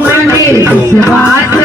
મને વિશ્વાસ